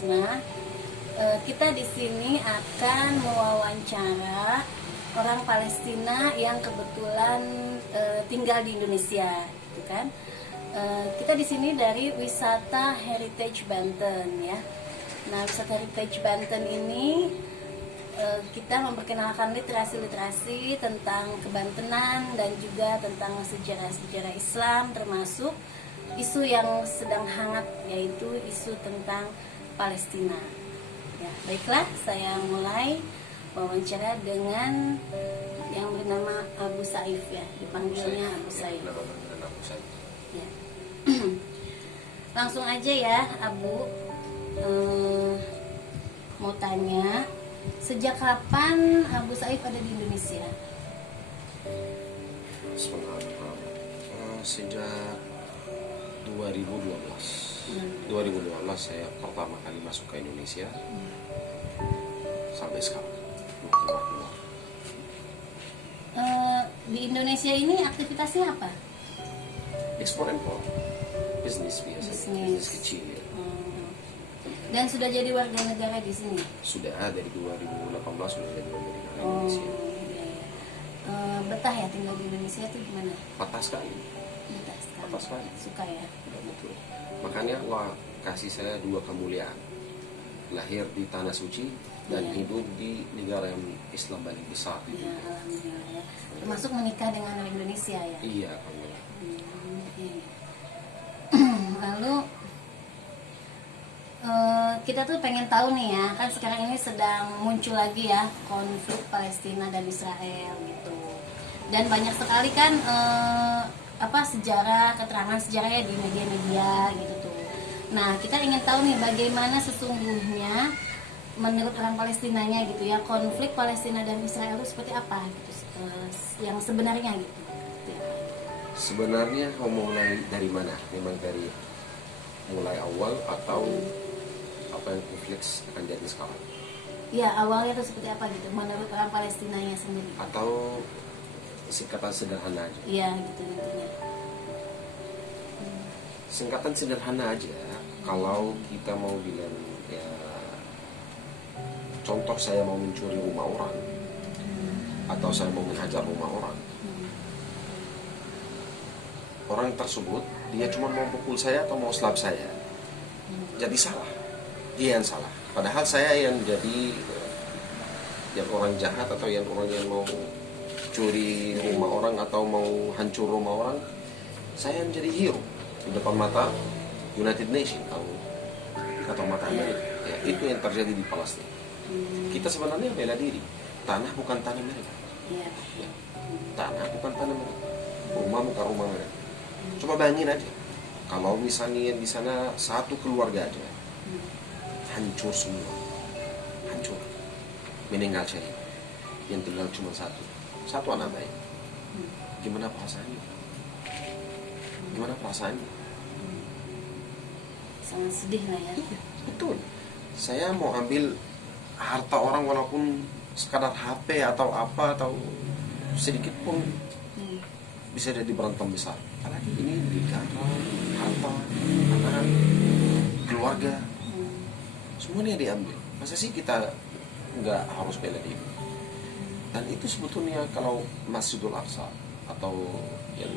Krisna. Kita di sini akan mewawancara orang Palestina yang kebetulan tinggal di Indonesia, gitu kan? Kita di sini dari wisata Heritage Banten, ya. Nah, wisata Heritage Banten ini kita memperkenalkan literasi tentang kebantenan dan juga tentang sejarah-sejarah Islam, termasuk isu yang sedang hangat, yaitu isu tentang Palestina. Ya, baiklah, saya mulai wawancara dengan yang bernama Abu Saif, ya, dipanggilnya Abu Saif. Ya. Langsung aja ya, Abu. Mau tanya, sejak kapan Abu Saif ada di Indonesia? Sejak 2012. 2012 saya pertama kali masuk ke Indonesia. Sampai sekarang belum keluar. Di Indonesia ini aktivitasnya apa? Ekspor impor, bisnis biasa, bisnis kecil ya. Dan sudah jadi warga negara di sini? Sudah dari 2018 sudah jadi warga negara Indonesia. Iya. Betah ya tinggal di Indonesia itu gimana? Patah sekali. Betah sekali. Suka ya? Betul. Makanya Allah kasih saya dua kemuliaan. Lahir di tanah suci dan hidup di negara yang Islam paling besar. Ya, alhamdulillah ya. Termasuk menikah dengan orang Indonesia ya? Iya, alhamdulillah. Lalu kita tuh pengen tahu nih ya, kan sekarang ini sedang muncul lagi ya konflik Palestina dan Israel gitu. Dan banyak sekali kan keterangan sejarahnya di media-media gitu tuh. Nah, kita ingin tahu nih bagaimana sesungguhnya menurut orang Palestinanya gitu ya, konflik Palestina dan Israel itu seperti apa gitu, yang sebenarnya gitu. Sebenarnya mau mulai dari mana? Memang dari mulai awal atau apa yang konflik akan jadi sekarang? Ya, awalnya itu seperti apa gitu menurut orang Palestinanya sendiri? Atau singkatan sederhana aja? Iya, gitu intinya. Singkatan sederhana aja. Kalau kita mau bilang ya, contoh saya mau mencuri rumah orang atau saya mau menghajar rumah orang, orang tersebut dia cuma mau pukul saya atau mau slap saya, jadi salah, dia yang salah. Padahal saya yang jadi yang orang jahat atau yang orang yang mau curi rumah orang atau mau hancur rumah orang, saya yang jadi hero di depan mata United Nations atau mata Amerika. Ya, itu yang terjadi di Palestina. Kita sebenarnya bela diri. Tanah bukan tanah mereka. Ya. Tanah bukan tanah mereka. Rumah bukan rumah mereka. Coba bayangin aja, kalau misalnya di sana satu keluarga aja hancur semua, hancur, meninggal syahid, yang tinggal cuma satu anak bayi. Gimana perasaannya? Gimana perasaannya? Sangat sedih lah ya. Betul. Saya mau ambil harta orang walaupun sekadar HP atau apa atau sedikit pun bisa jadi berantem besar. Apalagi ini negara, harta, anak, keluarga, semuanya diambil. Masa sih kita nggak harus bela diri? Dan itu sebetulnya kalau Masjidul Aqsa atau yang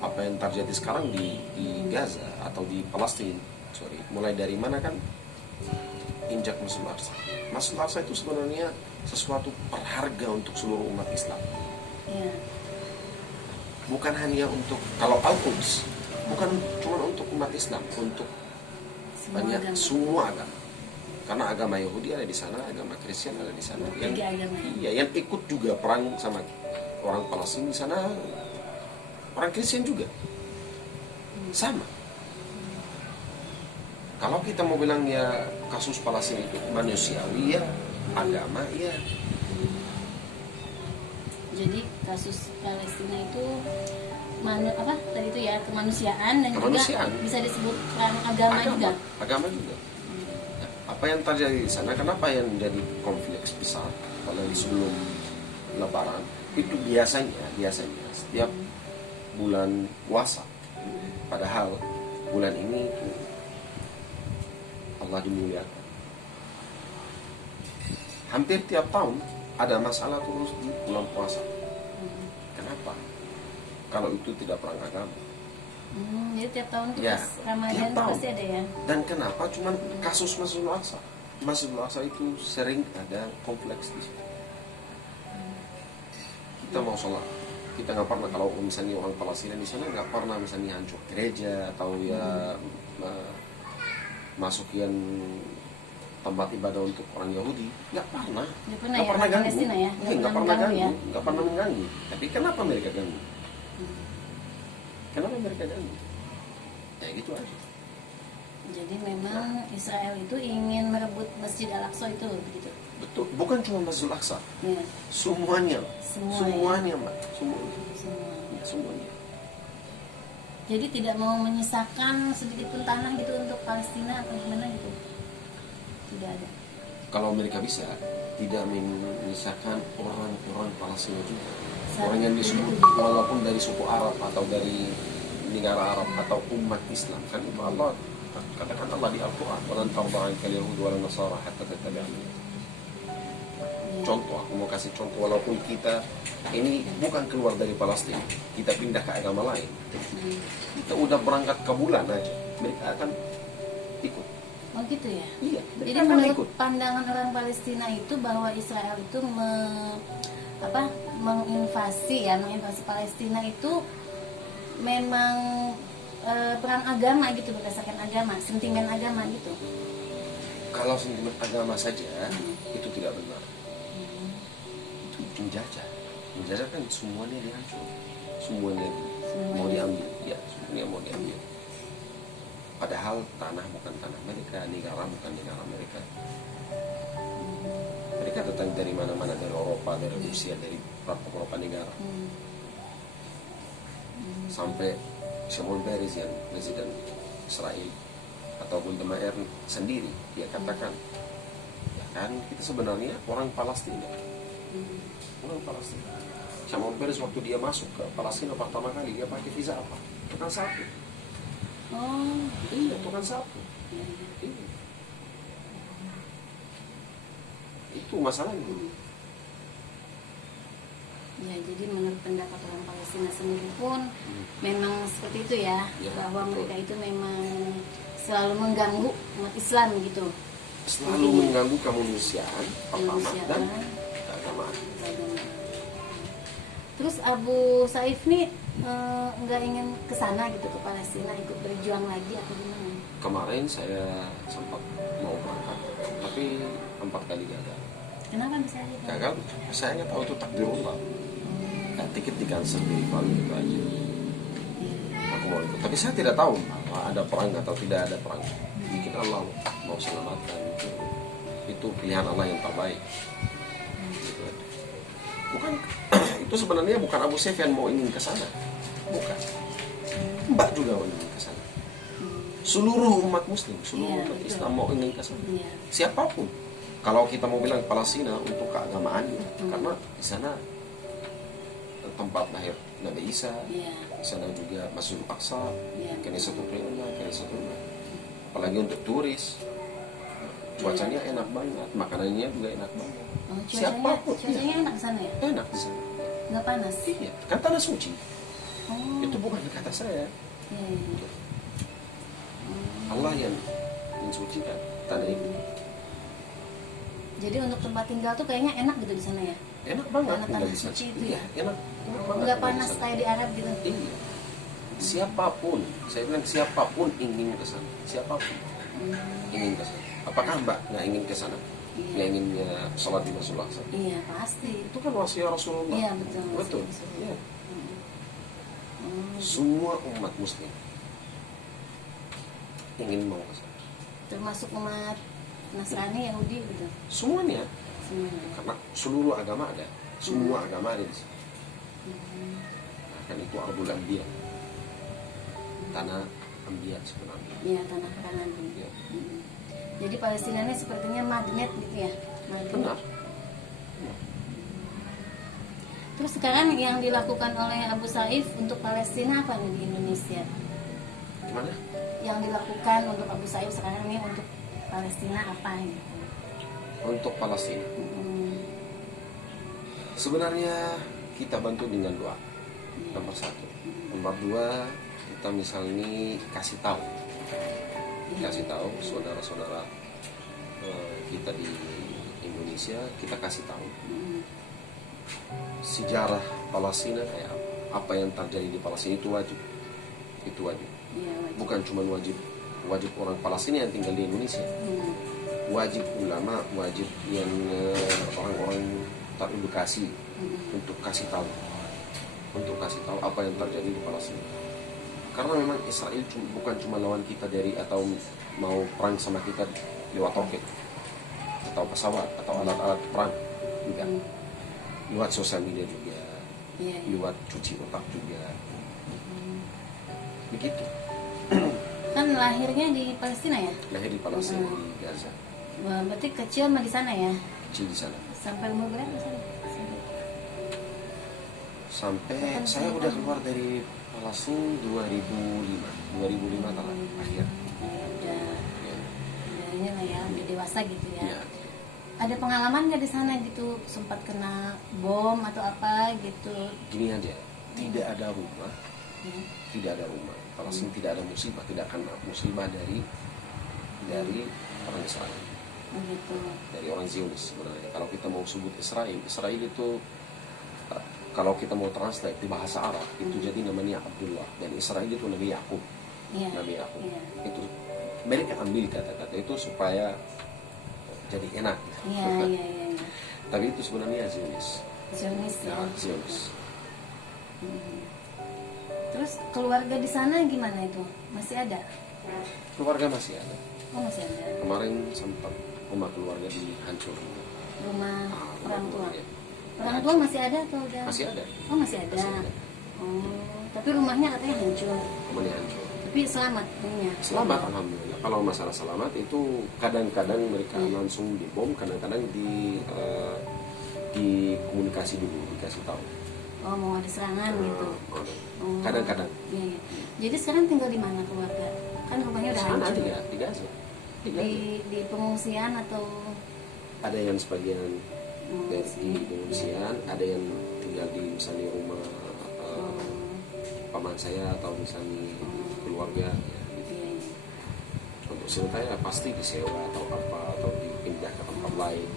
apa yang terjadi sekarang di Gaza atau di Palestina, mulai dari mana kan injak Masjidul Aqsa. Masjidul Aqsa itu sebenarnya sesuatu berharga untuk seluruh umat Islam. Ya. Bukan hanya untuk, kalau Al-Quds bukan cuma untuk umat Islam, untuk semua agama. Karena agama Yahudi ada di sana, agama Kristen ada di sana. Yang ikut juga perang sama orang Palestina di sana, orang Kristen juga sama. Kalau kita mau bilang ya kasus Palestina itu manusiawi ya, agama ya. Jadi kasus Palestina itu tadi itu ya kemanusiaan dan juga bisa disebut agama juga. Agama juga. Apa yang terjadi di sana? Kenapa yang menjadi konflik besar? Kalau sebelum Lebaran itu biasanya setiap bulan puasa. Padahal bulan ini Allah dimuliakan. hampir tiap tahun ada masalah terus di bulan puasa. Kenapa? Kalau itu tidak perang agama. Jadi tiap tahun tuh Ya, pas Ramadan tiap tuh tahun. pasti ada ya. Dan kenapa cuman kasus Masjidil Aqsa? Masjidil Aqsa itu sering ada kompleks di situ. Kita mau sholat, kita nggak pernah, kalau misalnya orang Palestina di sana nggak pernah misalnya hancur gereja atau ya masukin tempat ibadah untuk orang Yahudi, nggak pernah. Nggak pernah Nggak ya, pernah orang ganggu. Palestina ya? Iya, nggak pernah mengganggu ganggu, ya? nggak pernah mengganggu. Tapi kenapa mereka ganggu? Kenapa mereka ganggu? Ya gitu aja. Jadi memang Israel itu ingin merebut Masjid Al-Aqsa itu begitu. Betul, bukan cuma Masjidil Aqsa, Ya, semuanya, Semua, Mbak, semuanya, semua. ya, semuanya. Jadi tidak mau menyisakan sedikit pun tanah gitu untuk Palestina atau gimana gitu. Tidak ada. Kalau mereka bisa, tidak menyisakan orang-orang Palestina juga. Sama. Orang yang disebut walaupun dari suku Arab atau dari negara Arab atau umat Islam, kan itu Allah katakan Allah di Al-Quran, walan tarda anka al-yahud wala nasara hatta tattabi'a millatahum. Contoh, aku mau kasih contoh, walaupun kita ini bukan keluar dari Palestina, kita pindah ke agama lain, kita udah berangkat ke bulan aja, mereka akan ikut. Oh gitu ya. Iya, Jadi mereka akan menurut ikut. pandangan orang Palestina itu bahwa Israel itu menginvasi Palestina itu memang perang agama gitu, berdasarkan agama, sentimen agama gitu. Kalau sentimen agama saja itu tidak benar. Itu menjajah kan semuanya dihancur, semuanya mau diambil, ya semuanya mau diambil. Padahal tanah bukan tanah mereka, negara bukan negara mereka. Mereka datang dari mana-mana, dari Eropa, dari Rusia, dari beberapa negara. Sampai Shimon Peres yang presiden Israel ataupun Golda sendiri, dia katakan, ya kan kita sebenarnya orang Palestina. Orang Palestina. Shimon Peres waktu dia masuk ke Palestina pertama kali, dia pakai visa apa? Tukang sapu. Oh, Iya, tukang sapu. Iya. Itu masalahnya. ya jadi menurut pendapat orang Palestina sendiri pun memang seperti itu ya, Ya, bahwa betul. mereka itu memang selalu mengganggu umat Islam gitu. Selalu mengganggu kemanusiaan pertama dan Kemanusiaan. keagamaan. Agama. Terus Abu Saif nih nggak ingin ke sana gitu, ke Palestina ikut berjuang lagi atau gimana? Kemarin saya sempat mau berangkat, tapi 4 kali gagal. Kenapa bisa gitu? Gagal, saya nggak tahu itu takdirullah. Nah, tiket di cancel di Palu itu aja. Aku mau ikut, tapi saya tidak tahu bahwa ada perang atau tidak ada perang. Mungkin Allah mau selamatkan itu pilihan Allah yang terbaik. Gitu. Bukan itu sebenarnya bukan Abu Saif yang mau ingin ke sana, bukan. Mbak juga mau ingin ke sana. Seluruh umat Muslim, seluruh Iya, umat betul. Islam mau ingin ke sana. Iya. Siapapun. Kalau kita mau bilang Palestina untuk keagamaannya, karena di sana tempat lahir Nabi Isa, Iya. di sana juga Masjidil Aqsa, Iya. Kanisatul Qiblah, Kanisatul Qiblah. Apalagi untuk turis, cuacanya enak banget, makanannya juga enak banget. Oh, Siapapun, cuacanya enak di sana ya? enak di sana. Nggak panas? Iya, kan tanah suci. Oh, Itu bukan kata saya, iya, iya. Allah yang mensucikan tanah ini. Jadi untuk tempat tinggal tuh kayaknya enak gitu di sana ya? Enak banget Tanah tinggal di sana. suci itu Iya, ya? enak banget. Nggak tinggal di panas sana. kayak di Arab gitu? Iya. Siapapun, saya bilang siapapun ingin ke sana, siapapun ingin ke sana. Apakah Mbak nggak ingin ke sana? Iya. Nggak ingin sholat di Masjidil Aqsa? Iya pasti. Itu kan wasiat Rasulullah. Iya betul. Betul. Betul. Iya. Hmm. Semua umat Muslim ingin mau ke sana. Termasuk umat Nasrani, Yahudi gitu. Semuanya, Semuanya. karena seluruh agama ada, semua agama ada di sini. Nah, kan itu Ardul Anbiya, tanah Anbiya sebenarnya. Iya tanah Nabi. Iya. Jadi Palestina ini sepertinya magnet gitu ya? Magnet. Benar. Terus sekarang yang dilakukan oleh Abu Saif untuk Palestina apa nih di Indonesia? Gimana? Yang dilakukan untuk Abu Saif sekarang ini untuk Palestina apa gitu? Untuk Palestina, sebenarnya kita bantu dengan doa. Nomor satu. Nomor dua, kita misalnya kasih tahu saudara-saudara kita di Indonesia, kita kasih tahu sejarah Palestina kayak apa yang terjadi di Palestina. Itu wajib. Bukan cuma wajib orang Palestina yang tinggal di Indonesia, wajib ulama, wajib yang orang-orang teredukasi untuk kasih tahu apa yang terjadi di Palestina. Karena memang Israel bukan cuma lawan kita dari atau mau perang sama kita lewat roket atau pesawat atau alat-alat perang, enggak. Lewat sosial media juga, lewat cuci otak juga, begitu. Kan lahirnya di Palestina ya? Lahir di Palestina, di Gaza. Wah, berarti kecil mah di sana ya? Kecil di sana. Sampai umur berapa sana? Sampai saya udah keluar dari Palestina 2005 tahun akhir. Udah lah ya, udah dewasa gitu ya. Ya. Ada pengalaman nggak di sana gitu, sempat kena bom atau apa gitu? Gini aja, tidak ada rumah, Palestina tidak ada musibah, tidak akan musibah dari orang Israel. Begitu. Dari orang Zionis sebenarnya. Kalau kita mau sebut Israel itu kalau kita mau translate di bahasa Arab itu jadi namanya Abdullah, dan Israel itu Nabi Yakub. Nabi Yakub. Itu mereka ambil kata-kata itu supaya jadi enak. Tapi itu sebenarnya Zionis. Zionis. Terus keluarga di sana gimana itu? Masih ada? Keluarga masih ada. Oh, masih ada. Kemarin sempat rumah keluarga dihancur. Rumah orang tua. Ya. Orang tua masih ada atau udah? Masih ada. Oh, masih ada. Oh, tapi rumahnya katanya hancur. Rumahnya hancur. Tapi selamat punya. Selamat, alhamdulillah. Kalau masalah selamat itu kadang-kadang mereka langsung dibom, kadang-kadang di komunikasi dulu, dikasih tahu. Oh, mau ada serangan gitu. Kadang-kadang. Iya. Jadi sekarang tinggal di mana keluarga? Kan rumahnya udah Sana hancur. di Gaza. Di pengungsian atau? Ada yang sebagian di pengungsian, ada yang tinggal di misalnya rumah paman saya atau misalnya keluarga. Iya. Untuk sementara pasti disewa atau apa atau dipindah ke tempat lain.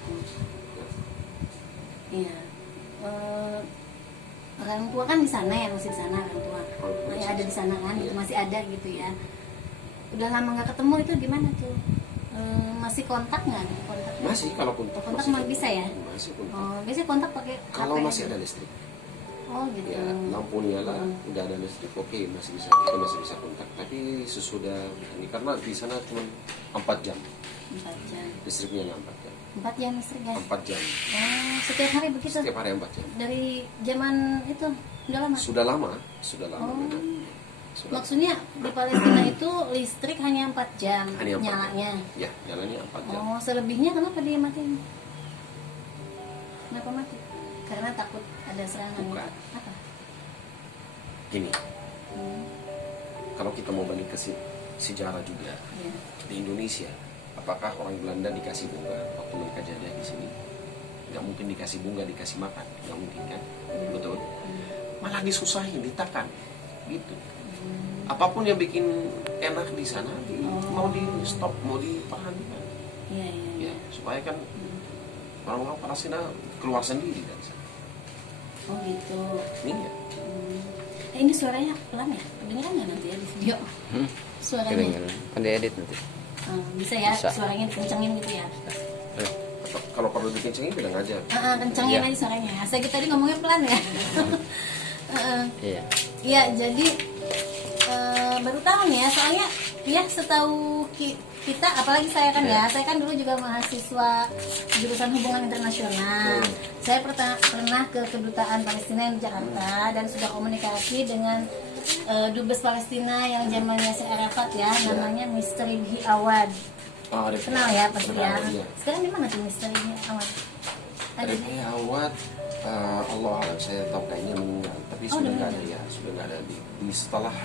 Iya. Orang tua kan di sana ya, masih di sana orang tua. Masih ada di sana kan, itu masih ada gitu ya. Udah lama nggak ketemu itu gimana tuh? Masih kontak nggak? Masih, kalau kontak masih bisa ya? Masih kontak. Oh, biasanya kontak pakai Kalau HP? masih ada listrik. Oh gitu. Ya, lampu nyala, nggak ada listrik, oke, kita masih bisa kontak. Tapi sesudah ini karena di sana cuma 4 jam. 4 jam. Listriknya 4 jam. 4 jam listrik ya? 4 jam. Oh, setiap hari begitu? Setiap hari 4 jam. Dari zaman itu udah lama? Sudah lama Oh. memang. Sudah. Maksudnya di Palestina itu listrik hanya 4 jam Hanya 4 nyalanya? jam. Ya, nyalanya 4 jam. Oh, selebihnya kenapa dia matiin? Kenapa mati? Karena takut ada serangan. Bukan. Apa? Gini, kalau kita mau balik ke sejarah juga Ya. di Indonesia, apakah orang Belanda dikasih bunga waktu mereka jadi di sini? Nggak mungkin dikasih bunga, dikasih makan, nggak mungkin kan? Betul? Malah disusahin, ditekan, gitu. Apapun yang bikin enak di sana, mau di stop, mau diperhentikan. Iya. Ya, supaya kan orang-orang Palestina keluar sendiri dari sana. Oh gitu. Ini ya. Ini suaranya pelan ya? Kedengeran nggak nanti ya di video? Suaranya? Kedengeran. Kan diedit nanti. Bisa ya, Bisa. suaranya dikencengin gitu ya? Kalau perlu dikencengin bilang aja. Kencengin Iya. aja suaranya. Saya tadi ngomongnya pelan ya? Iya. Iya, jadi baru tahu nih ya, soalnya ya setahu kita, apalagi saya kan ya, saya kan dulu juga mahasiswa jurusan hubungan internasional. Saya pernah ke kedutaan Palestina yang di Jakarta dan sudah komunikasi dengan dubes Palestina yang zamannya Yasser Arafat ya, namanya Mr. Ribhi Awad. Kenal ya pasti ya. Iya. Sekarang di mana tuh Mr. Ribhi Awad? Ada di Ribhi Awad, Allah alam saya tahu kayaknya meninggal, tapi sudah nggak ada ya, sudah nggak ada di setelah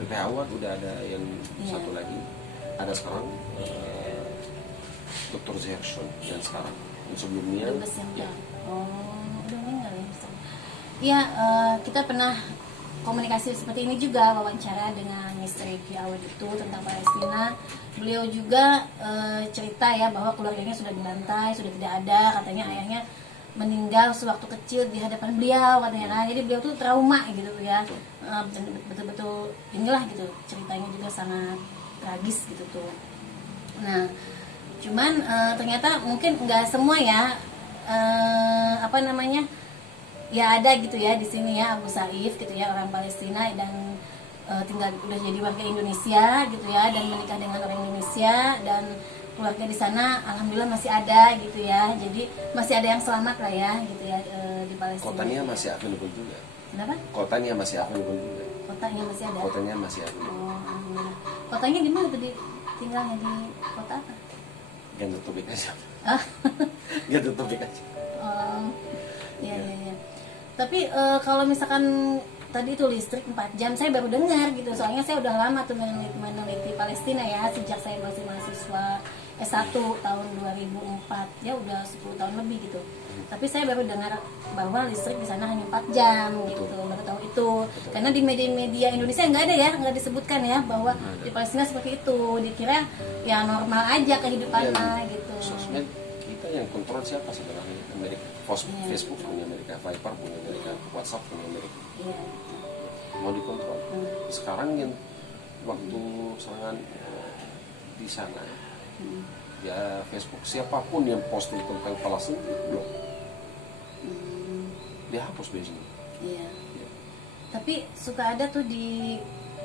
Ribhi Awad udah ada yang satu lagi, ada sekarang Dr. Zershon yang sekarang. Yang sebelumnya Dubes yang ya, udah meninggal ya. Iya, kita pernah komunikasi seperti ini juga, wawancara dengan Mr. Ricky Awad itu tentang Palestina. Beliau juga cerita ya bahwa keluarganya sudah dibantai, sudah tidak ada, katanya ayahnya meninggal sewaktu kecil di hadapan beliau katanya kan. Jadi beliau tuh trauma gitu ya. Betul-betul inilah gitu, ceritanya juga sangat tragis gitu tuh. Nah, cuman ternyata mungkin nggak semua ya, apa namanya, ya ada gitu ya di sini ya Abu Saif gitu ya, orang Palestina dan tinggal udah jadi warga Indonesia gitu ya, dan menikah dengan orang Indonesia, dan keluarga di sana alhamdulillah masih ada gitu ya. Jadi masih ada yang selamat lah ya gitu ya, di Palestina. kotanya masih available juga. Kenapa? Kotanya masih available juga. Kotanya masih ada. Kotanya masih available. Oh, alhamdulillah. Kotanya di mana tadi? Tinggalnya di kota apa? Ganti topik aja. Ah. Ganti topik aja. Oh, ya. Tapi kalau misalkan tadi itu listrik 4 jam, saya baru dengar gitu. Soalnya saya udah lama tuh meneliti Palestina ya, sejak saya masih mahasiswa S1 tahun 2004. Ya udah 10 tahun lebih gitu. Tapi saya baru dengar bahwa listrik di sana hanya 4 jam gitu. Baru tahu itu. Karena di media-media Indonesia nggak ada ya, nggak disebutkan ya bahwa di Palestina seperti itu. Dikira ya normal aja kehidupannya gitu. Sosmed kita yang kontrol siapa sebenarnya? Amerika. Facebook punya Amerika, Viber punya Amerika, WhatsApp punya Amerika. Iya. Mau dikontrol. Sekarang yang waktu serangan di sana, ya Facebook siapapun yang posting tentang Palestina blok, dia hapus biasanya. Iya. Ya. Tapi suka ada tuh di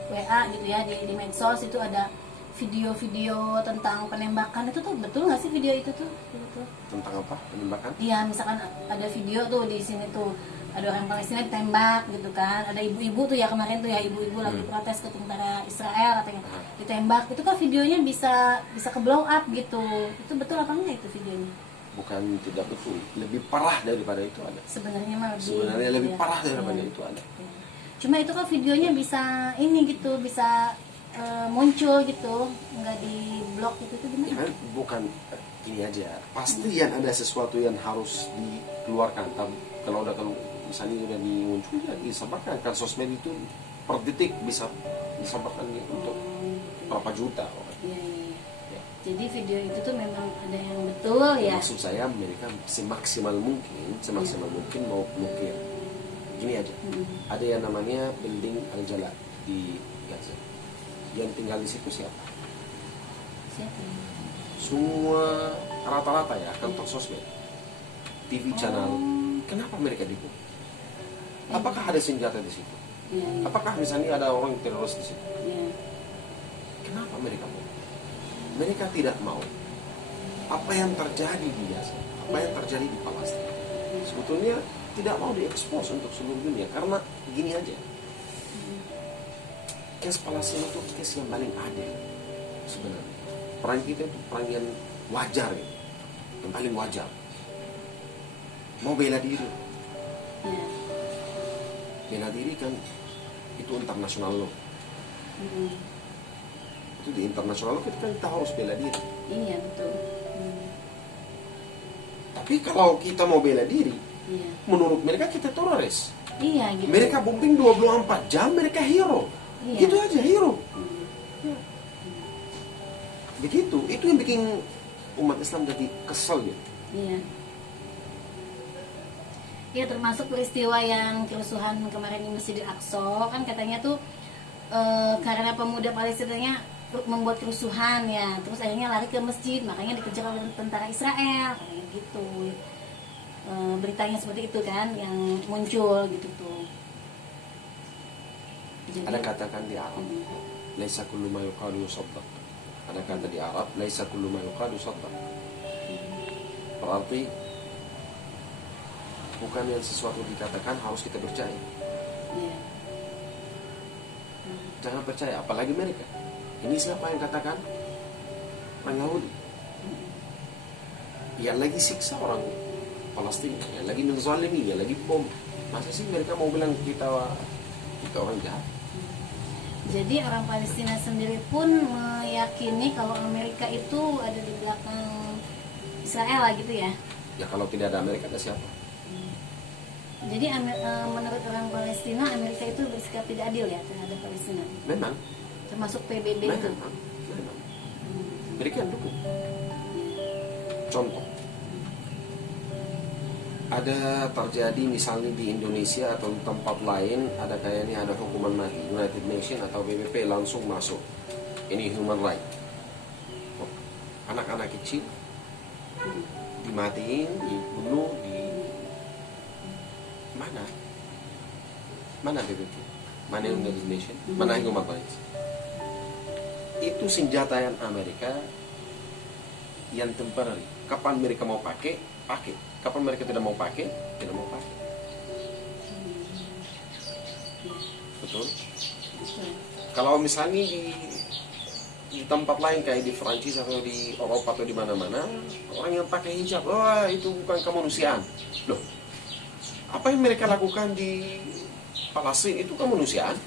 WA gitu ya, di medsos itu ada video-video tentang penembakan. Itu tuh betul nggak sih video itu tuh? Gitu. Tentang apa? Penembakan? Iya, misalkan ada video tuh di sini tuh ada orang Palestina ditembak gitu kan. Ada ibu-ibu tuh ya kemarin tuh ya, ibu-ibu lagi protes ke tentara Israel katanya ditembak. Itu kan videonya bisa ke blow up gitu. Itu betul apa enggak itu videonya? Bukan tidak betul, lebih parah daripada itu ada. Sebenarnya mah lebih. Sebenarnya lebih ya. parah daripada Iya. itu ada. Iya. Cuma itu kan videonya bisa ini gitu, bisa muncul gitu, nggak di blok gitu, itu Ya gimana? kan bukan ini aja. Pasti yang ada sesuatu yang harus dikeluarkan. Kalau misalnya udah dimuncul ya disebarkan. Kan sosmed itu per detik bisa disebarkan untuk berapa juta orang. Iya. Ya. Jadi video itu tuh memang ada yang betul ya. Maksud saya mereka semaksimal mungkin mau blokir. Gini aja. Ada yang namanya building Al-Jala di Gaza. Yang tinggal di situ siapa? Siapa? Semua rata-rata ya kantor sosmed, TV channel. Kenapa mereka dibom? Apakah ada senjata di situ? Iya. Apakah misalnya ada orang teroris di situ? Iya. Kenapa mereka mau? Mereka tidak mau. Apa yang terjadi di Gaza, apa yang terjadi di Palestina, sebetulnya tidak mau diekspos untuk seluruh dunia karena gini aja. Kes Palestina itu kes yang paling adil sebenarnya. Perang kita itu perang yang wajar gitu, yang paling wajar. Mau bela diri, Iya. bela diri kan itu internasional law. Itu di internasional law kita harus bela diri. Iya betul. Tapi kalau kita mau bela diri, Iya. menurut mereka kita teroris. Iya gitu. Mereka bombing 24 jam, mereka hero. Iya. Gitu aja hero. Begitu, itu yang bikin umat Islam jadi kesel gitu. Iya. Ya termasuk peristiwa yang kerusuhan kemarin di Masjidil Aqsa kan katanya tuh karena pemuda Palestinanya membuat kerusuhan ya, terus akhirnya lari ke masjid, makanya dikejar oleh tentara Israel kayak gitu. Beritanya seperti itu kan yang muncul gitu tuh. Jadi, Ada katakan di Arab, laisa kullu ma yuqalu yusaddaq. Ada kata di Arab, laisa kullu ma yuqalu yusaddaq. Berarti bukan yang sesuatu dikatakan harus kita percaya. iya. Jangan percaya, apalagi mereka. Ini siapa yang katakan? Orang Yahudi. Yang lagi siksa orang Palestina, yang lagi menzalimi, yang lagi bom. Masa sih mereka mau bilang kita orang jahat? Jadi orang Palestina sendiri pun meyakini kalau Amerika itu ada di belakang Israel lah gitu ya. Ya kalau tidak ada Amerika ada siapa? Jadi menurut orang Palestina, Amerika itu bersikap tidak adil ya terhadap Palestina, Memang. termasuk PBB itu. Memang. Amerika yang dukung. Contoh, ada terjadi misalnya di Indonesia atau di tempat lain, ada kayaknya ada hukuman mati, United Nations atau PBB langsung masuk. Ini human right. Anak-anak kecil dimatiin, dibunuh, mana? Mana PBB? Mana United Nations? Mana human rights? Itu senjata yang Amerika yang temporary. Kapan mereka mau pakai, pakai. Kapan mereka tidak mau pakai, tidak mau pakai. Betul? Kalau misalnya di tempat lain kayak di Prancis atau di Eropa atau di mana-mana, orang yang pakai hijab, wah itu bukan kemanusiaan. Loh, apa yang mereka lakukan di Palestina itu kemanusiaan?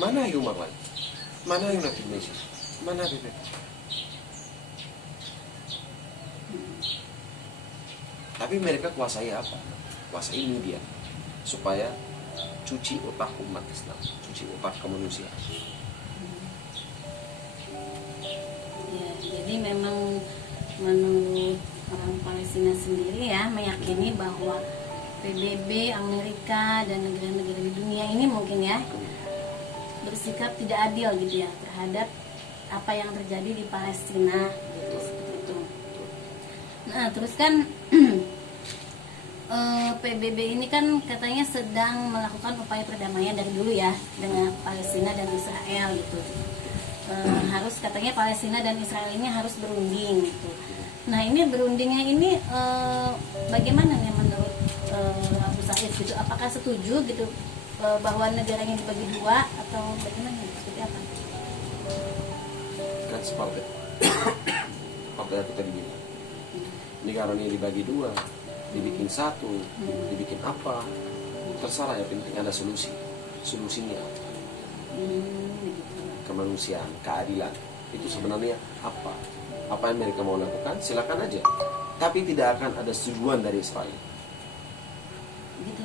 Mana human rights? Mana United Nations? Mana PBB? Tapi mereka kuasai apa? Kuasai media supaya cuci otak umat Islam, cuci otak kemanusiaan. Ya, jadi memang menurut orang Palestina sendiri ya meyakini bahwa PBB, Amerika dan negara-negara di dunia ini mungkin ya bersikap tidak adil gitu ya terhadap apa yang terjadi di Palestina gitu, seperti itu. Nah terus kan PBB ini kan katanya sedang melakukan upaya perdamaian dari dulu ya dengan Palestina dan Israel gitu. Harus katanya Palestina dan Israel ini harus berunding gitu. Nah ini berundingnya ini bagaimana nih menurut Abu Said gitu? Apakah setuju gitu bahwa negaranya dibagi dua atau bagaimana? Seperti apa? Kan seperti yang tadi bilang, negaranya dibagi dua, dibikin satu, dibikin apa, terserah, yang penting ada solusi. Solusinya apa? Kemanusiaan, keadilan. Itu sebenarnya apa? Apa yang mereka mau lakukan, silakan aja. Tapi tidak akan ada setujuan dari Israel.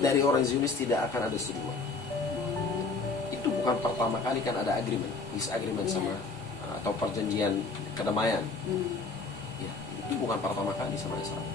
Dari orang Zionis tidak akan ada setujuan. Itu bukan pertama kali kan ada agreement, disagreement sama atau perjanjian kedamaian. Ya, itu bukan pertama kali sama Israel.